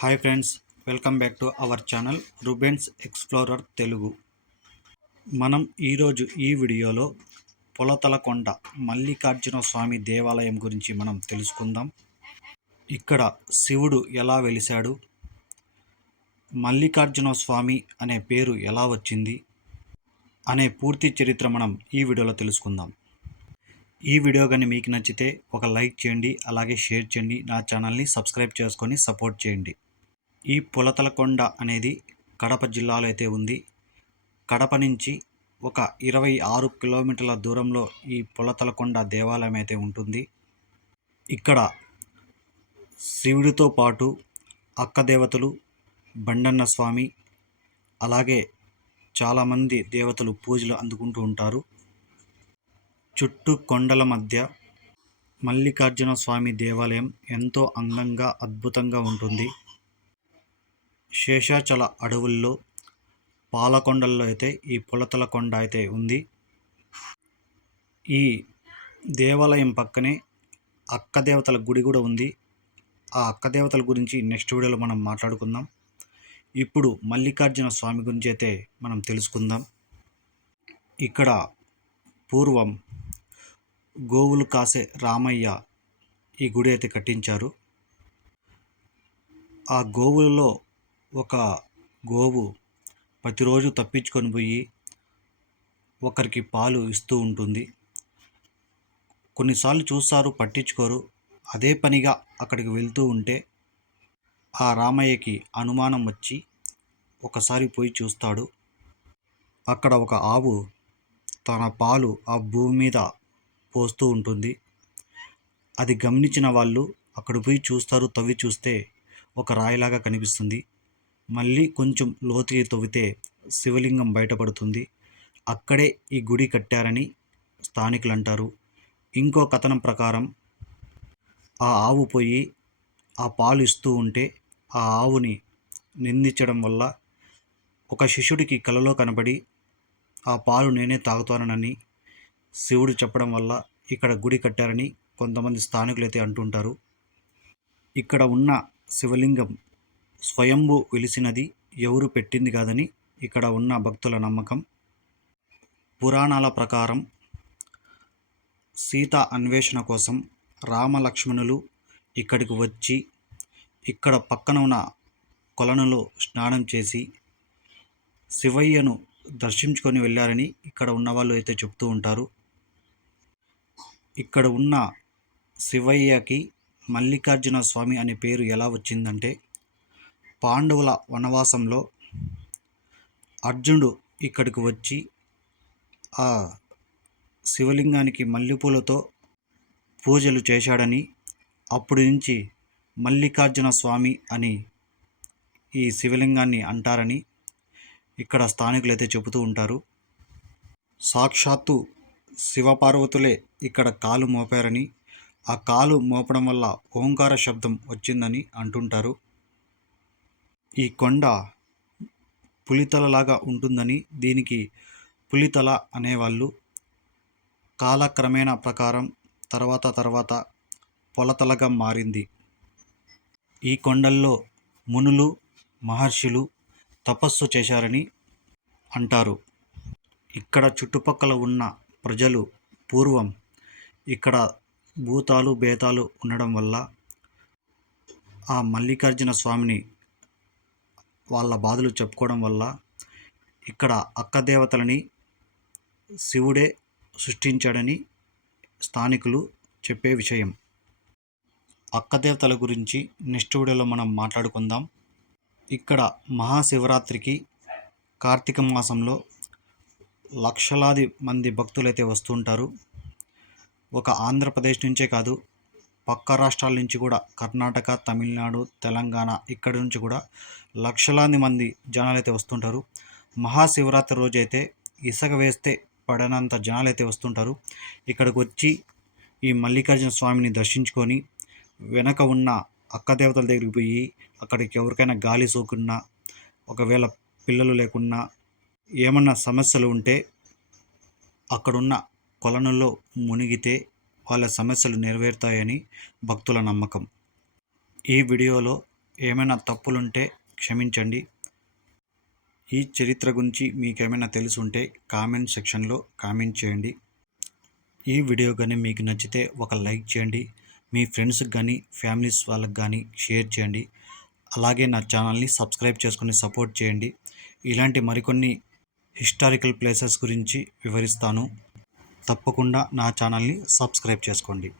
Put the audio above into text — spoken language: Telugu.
Hi friends, welcome back to our channel Rubens explorer Telugu. మనం ఈరోజు ఈ వీడియోలో పొలతలకొండ మల్లికార్జున స్వామి దేవాలయం గురించి మనం తెలుసుకుందాం. ఇక్కడ శివుడు ఎలా వెలిశాడు, మల్లికార్జున స్వామి అనే పేరు ఎలా వచ్చింది అనే పూర్తి చరిత్ర మనం ఈ వీడియోలో తెలుసుకుందాం. ఈ వీడియో కానీ మీకు నచ్చితే ఒక లైక్ చేయండి, అలాగే షేర్ చేయండి, నా ఛానల్ని సబ్స్క్రైబ్ చేసుకొని సపోర్ట్ చేయండి. ఈ పొలతలకొండ అనేది కడప జిల్లాలో అయితే ఉంది. కడప నుంచి ఒక 26 కిలోమీటర్ల దూరంలో ఈ పొలతలకొండ దేవాలయం అయితే ఉంటుంది. ఇక్కడ శివుడితో పాటు అక్కదేవతలు, బండన్న స్వామి, అలాగే చాలామంది దేవతలు పూజలు అందుకుంటూ ఉంటారు. చుట్టూ కొండల మధ్య మల్లికార్జున స్వామి దేవాలయం ఎంతో అందంగా అద్భుతంగా ఉంటుంది. శేషాచల అడవుల్లో పాలకొండల్లో అయితే ఈ పొలతలకొండ అయితే ఉంది. ఈ దేవాలయం పక్కనే అక్కదేవతల గుడి కూడా ఉంది. ఆ అక్కదేవతల గురించి నెక్స్ట్ వీడియోలో మనం మాట్లాడుకుందాం. ఇప్పుడు మల్లికార్జున స్వామి గురించి అయితే మనం తెలుసుకుందాం. ఇక్కడ పూర్వం గోవులు కాసే రామయ్య ఈ గుడి అయితే కట్టించారు. ఆ గోవులలో ఒక గోవు ప్రతిరోజు తప్పించుకొని పోయి ఒకరికి పాలు ఇస్తూ ఉంటుంది. కొన్నిసార్లు చూస్తారు, పట్టించుకోరు. అదే పనిగా అక్కడికి వెళ్తూ ఉంటే ఆ రామయ్యకి అనుమానం వచ్చి ఒకసారి పోయి చూస్తాడు. అక్కడ ఒక ఆవు తన పాలు ఆ భూమి మీద పోస్తూ ఉంటుంది. అది గమనించిన వాళ్ళు అక్కడ పోయి చూస్తారు. తవ్వి చూస్తే ఒక రాయిలాగా కనిపిస్తుంది. మళ్ళీ కొంచెం లోతుకి తవ్వితే శివలింగం బయటపడుతుంది. అక్కడే ఈ గుడి కట్టారని స్థానికులు అంటారు. ఇంకో కథనం ప్రకారం ఆ ఆవు పోయి ఆ పాలు ఇస్తూ ఉంటే ఆ ఆవుని నిందించడం వల్ల ఒక శిష్యుడికి కలలో కనబడి ఆ పాలు నేనే తాగుతానని శివుడు చెప్పడం వల్ల ఇక్కడ గుడి కట్టారని కొంతమంది స్థానికులైతే అంటుంటారు. ఇక్కడ ఉన్న శివలింగం స్వయంభూ వెలిసినది, ఎవరు పెట్టింది కాదని ఇక్కడ ఉన్న భక్తుల నమ్మకం. పురాణాల ప్రకారం సీత అన్వేషణ కోసం రామలక్ష్మణులు ఇక్కడికి వచ్చి ఇక్కడ పక్కన ఉన్న కొలనులో స్నానం చేసి శివయ్యను దర్శించుకొని వెళ్ళారని ఇక్కడ ఉన్నవాళ్ళు అయితే చెప్తూ ఉంటారు. ఇక్కడ ఉన్న శివయ్యకి మల్లికార్జున స్వామి అనే పేరు ఎలా వచ్చిందంటే, పాండవుల వనవాసంలో అర్జునుడు ఇక్కడికి వచ్చి ఆ శివలింగానికి మల్లెపూలతో పూజలు చేశాడని, అప్పటి నుంచి మల్లికార్జున స్వామి అని ఈ శివలింగాన్ని అంటారని ఇక్కడ స్థానికులైతే చెబుతూ ఉంటారు. సాక్షాత్తు శివపార్వతులే ఇక్కడ కాలు మోపారని, ఆ కాలు మోపడం వల్ల ఓంకార శబ్దం వచ్చిందని అంటుంటారు. ఈ కొండ పులితలలాగా ఉంటుందని దీనికి పులితల అనేవాళ్ళు. కాలక్రమేణా ప్రకారం తర్వాత పొలతలగా మారింది. ఈ కొండల్లో మునులు, మహర్షులు తపస్సు చేశారని అంటారు. ఇక్కడ చుట్టుపక్కల ఉన్న ప్రజలు పూర్వం ఇక్కడ భూతాలు బేతాలు ఉండడం వల్ల ఆ మల్లికార్జున స్వామిని వాళ్ళ బాధలు చెప్పుకోవడం వల్ల ఇక్కడ అక్కదేవతలని శివుడే సృష్టించాడని స్థానికులు చెప్పే విషయం. అక్కదేవతల గురించి నెక్స్ట్ వీడియోలో మనం మాట్లాడుకుందాం. ఇక్కడ మహాశివరాత్రికి కార్తీక మాసంలో లక్షలాది మంది భక్తులైతే వస్తుంటారు. ఒక ఆంధ్రప్రదేశ్ నుంచే కాదు, పక్క రాష్ట్రాల నుంచి కూడా, కర్ణాటక, తమిళనాడు, తెలంగాణ ఇక్కడి నుంచి కూడా లక్షలాది మంది జనాలు అయితే వస్తుంటారు. మహాశివరాత్రి రోజు అయితే ఇసుక వేస్తే పడనంత జనాలు అయితే వస్తుంటారు. ఇక్కడికి వచ్చి ఈ మల్లికార్జున స్వామిని దర్శించుకొని వెనక ఉన్న అక్కదేవతల దగ్గరికి పోయి అక్కడికి ఎవరికైనా గాలి సోకున్నా, ఒకవేళ పిల్లలు లేకున్నా, ఏమన్నా సమస్యలు ఉంటే అక్కడున్న కొలనుల్లో మునిగితే వాళ్ళ సమస్యలు నెరవేరుతాయని భక్తుల నమ్మకం. ఈ వీడియోలో ఏమైనా తప్పులుంటే క్షమించండి. ఈ చరిత్ర గురించి మీకేమైనా తెలుసుంటే కామెంట్ సెక్షన్లో కామెంట్ చేయండి. ఈ వీడియో కానీ మీకు నచ్చితే ఒక లైక్ చేయండి. మీ ఫ్రెండ్స్కి కానీ ఫ్యామిలీస్ వాళ్ళకి కానీ షేర్ చేయండి. అలాగే నా ఛానల్ని సబ్స్క్రైబ్ చేసుకొని సపోర్ట్ చేయండి. ఇలాంటి మరికొన్ని హిస్టారికల్ ప్లేసెస్ గురించి వివరిస్తాను. తప్పకుండా నా ఛానల్ని సబ్స్క్రైబ్ చేసుకోండి.